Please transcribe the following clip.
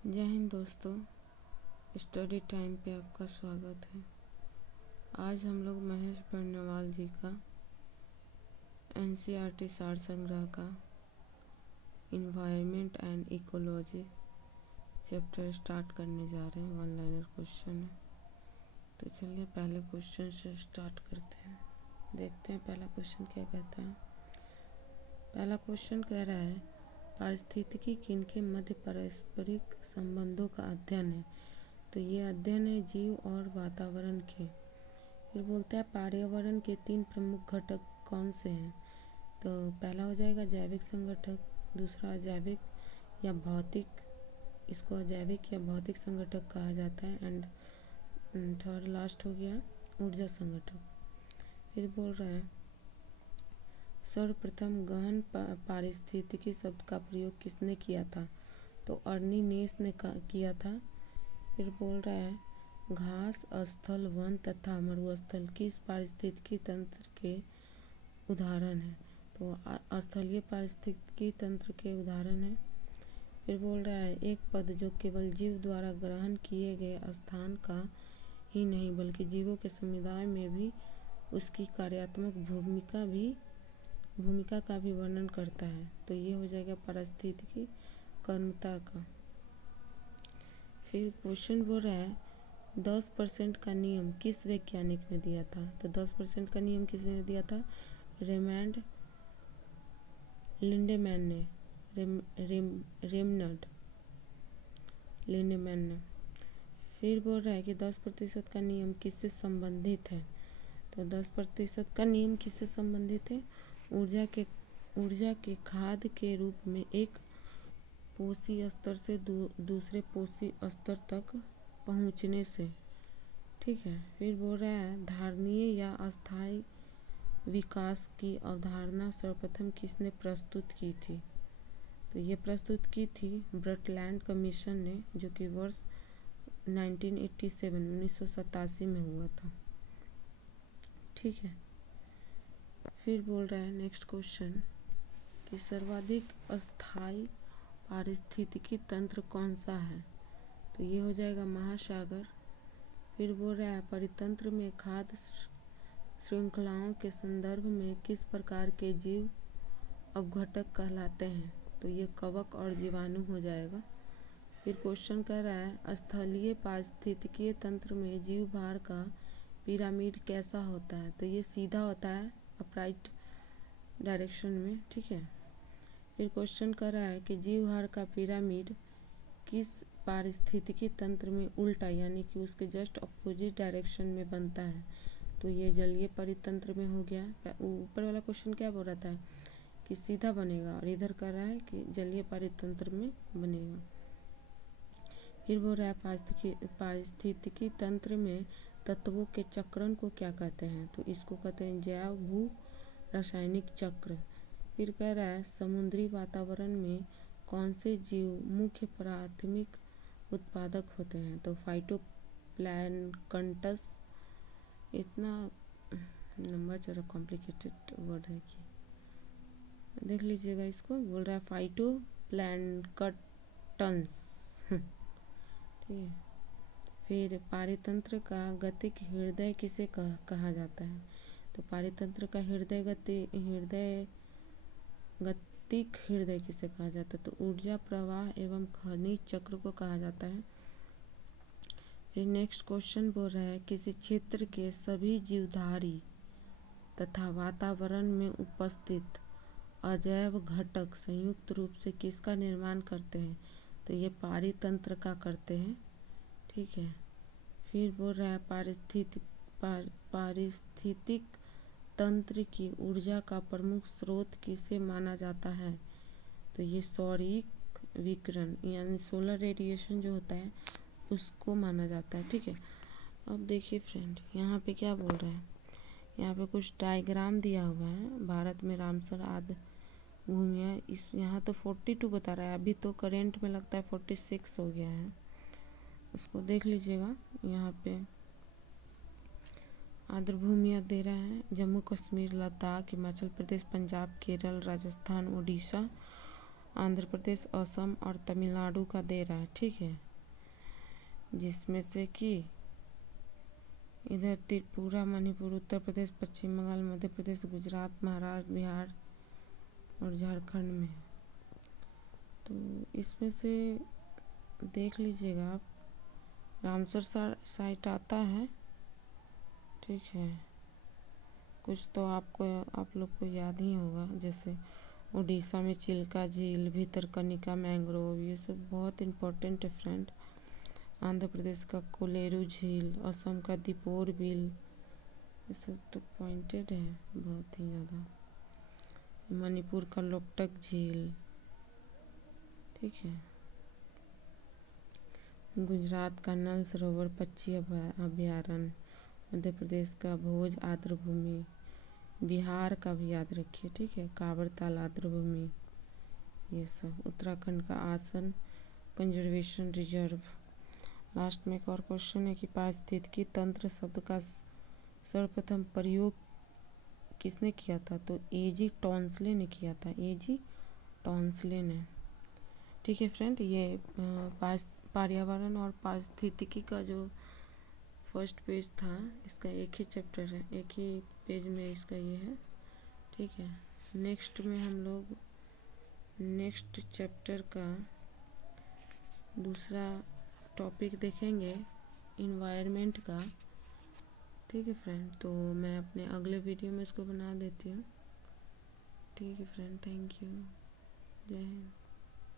जय हिंद दोस्तों, study time पे आपका स्वागत है। आज हम लोग महेश बर्नवाल जी का एनसीईआरटी सार संग्रह का environment and ecology chapter start करने जा रहे हैं। वन लाइनर क्वेश्चन है, तो चलिए पहले क्वेश्चन से स्टार्ट करते हैं। देखते हैं पहला क्वेश्चन क्या कहता है। पहला क्वेश्चन कह रहा है, पारिस्थितिकी किनके मध्य पारस्परिक संबंधों का अध्ययन है। तो ये अध्ययन है जीव और वातावरण के। फिर बोलता है पर्यावरण के 3 प्रमुख घटक कौन से हैं। तो पहला हो जाएगा जैविक संगठक, दूसरा अजैविक या भौतिक, इसको अजैविक या भौतिक संगठक कहा जाता है, एंड थर्ड लास्ट हो गया ऊर्जा संगठक। फिर बोल रहा है सर्वप्रथम गहन पारिस्थितिकी शब्द का प्रयोग किसने किया था। तो अर्नी नेस ने किया था। फिर बोल रहा है घास, स्थल, वन तथा मरुस्थल किस पारिस्थितिकी तंत्र के उदाहरण हैं। तो स्थलीय पारिस्थितिकी तंत्र के उदाहरण है। फिर बोल रहा है एक पद जो केवल जीव द्वारा ग्रहण किए गए स्थान का ही नहीं बल्कि जीवों के समुदाय में भी उसकी कार्यात्मक भूमिका का भी वर्णन करता है। तो ये हो जाएगा पारिस्थितिकी कर्मता का। फिर क्वेश्चन बोल रहा है 10% का नियम किस वैज्ञानिक ने दिया था। तो 10% का नियम किसने दिया था। रेमंड लिंडेमैन ने, रेमंड लिंडेमैन ने। फिर बोल रहा है कि 10% का नियम किससे संबंधित है। तो 10% का नियम किससे संबंधित है। ऊर्जा के खाद के रूप में एक पोषी स्तर से दूसरे पोषी स्तर तक पहुंचने से। ठीक है। फिर बोल रहा है धारणीय या अस्थायी विकास की अवधारणा सर्वप्रथम किसने प्रस्तुत की थी। तो ये प्रस्तुत की थी ब्रटलैंड कमीशन ने, जो कि वर्ष 1987 में हुआ था। ठीक है। फिर बोल रहा है नेक्स्ट क्वेश्चन कि सर्वाधिक अस्थायी पारिस्थितिकी तंत्र कौन सा है। तो ये हो जाएगा महासागर। फिर बोल रहा है परितंत्र में खाद्य श्रृंखलाओं के संदर्भ में किस प्रकार के जीव अपघटक कहलाते हैं। तो ये कवक और जीवाणु हो जाएगा। फिर क्वेश्चन कर रहा है स्थलीय पारिस्थितिकीय तंत्र में जीव भार का पिरामिड कैसा होता है। तो ये सीधा होता है अपराइट डायरेक्शन में। ठीक है। फिर क्वेश्चन कर रहा है कि जीव भार का पिरामिड किस पारिस्थितिकी तंत्र में उल्टा यानी कि उसके जस्ट अपोजिट डायरेक्शन में बनता है। तो ये जलीय परितंत्र में हो गया। ऊपर वाला क्वेश्चन क्या बोल रहा था कि सीधा बनेगा, और इधर कर रहा है कि जलीय परितंत्र में बनेगा। फिर बोल रहा है पारिस्थितिकी तंत्र में तत्वों के चक्रण को क्या कहते हैं। तो इसको कहते हैं जैव भू रासायनिक चक्र। फिर कह रहा है समुद्री वातावरण में कौन से जीव मुख्य प्राथमिक उत्पादक होते हैं। तो फाइटोप्लैंक्टन, इतना लंबा चौड़ा कॉम्प्लिकेटेड वर्ड है कि देख लीजिएगा इसको। बोल रहा है फाइटोप्लैंक्टन्स। ठीक है। फिर पारितंत्र का गतिक हृदय किसे कहा जाता है। तो पारितंत्र का गतिक हृदय किसे कहा जाता है। तो ऊर्जा प्रवाह एवं खनिज चक्र को कहा जाता है। फिर नेक्स्ट क्वेश्चन बोल रहा है किसी क्षेत्र के सभी जीवधारी तथा वातावरण में उपस्थित अजैव घटक संयुक्त रूप से किसका निर्माण करते हैं। तो ये पारितंत्र का करते हैं। ठीक है। फिर बोल रहा है पारिस्थितिक तंत्र की ऊर्जा का प्रमुख स्रोत किसे माना जाता है। तो ये सौरिक विकिरण यानी सोलर रेडिएशन जो होता है उसको माना जाता है। ठीक है। अब देखिए फ्रेंड, यहाँ पे क्या बोल रहा है। यहाँ पे कुछ डायग्राम दिया हुआ है। भारत में रामसर आदि भूमियाँ, इस यहाँ तो 42 बता रहा है, अभी तो करेंट में लगता है 46 हो गया है। उसको देख लीजिएगा। यहाँ पे आर्द्र भूमियाँ दे रहा है जम्मू कश्मीर, लद्दाख, हिमाचल प्रदेश, पंजाब, केरल, राजस्थान, उड़ीसा आंध्र प्रदेश, असम और तमिलनाडु का दे रहा है, ठीक है। जिसमें से कि इधर त्रिपुरा, मणिपुर, उत्तर प्रदेश, पश्चिम बंगाल, मध्य प्रदेश, गुजरात, महाराष्ट्र, बिहार और झारखंड में। तो इसमें से देख लीजिएगा आप, रामसर साइट आता है, ठीक है। कुछ तो आप लोग को याद ही होगा, जैसे उड़ीसा में चिल्का झील, भितरकनिका मैंग्रोव, ये सब बहुत इम्पोर्टेंट है फ्रेंड। आंध्र प्रदेश का कोलेरू झील, असम का दीपोर बिल, ये सब तो पॉइंटेड है बहुत ही ज़्यादा। मणिपुर का लोकटक झील, ठीक है। गुजरात का नल सरोवर पक्षी अभयारण्य, मध्य प्रदेश का भोज आर्द्रभूमि, बिहार का भी याद रखिए, ठीक है, कांवरताल आर्द्रभूमि, ये सब। उत्तराखंड का आसन कंजर्वेशन रिजर्व। लास्ट में एक और क्वेश्चन है कि पारिस्थितिकी तंत्र शब्द का सर्वप्रथम प्रयोग किसने किया था? तो एजी टॉन्सले ने किया था, एजी टॉन्सले ने, ठीक है फ्रेंड। ये पर्यावरण और पारिस्थितिकी का जो फर्स्ट पेज था, इसका एक ही चैप्टर है, एक ही पेज में इसका ये है, ठीक है। नेक्स्ट में हम लोग नेक्स्ट चैप्टर का दूसरा टॉपिक देखेंगे इन्वायरमेंट का, ठीक है फ्रेंड। तो मैं अपने अगले वीडियो में इसको बना देती हूँ, ठीक है फ्रेंड। थैंक यू, जय हिंद।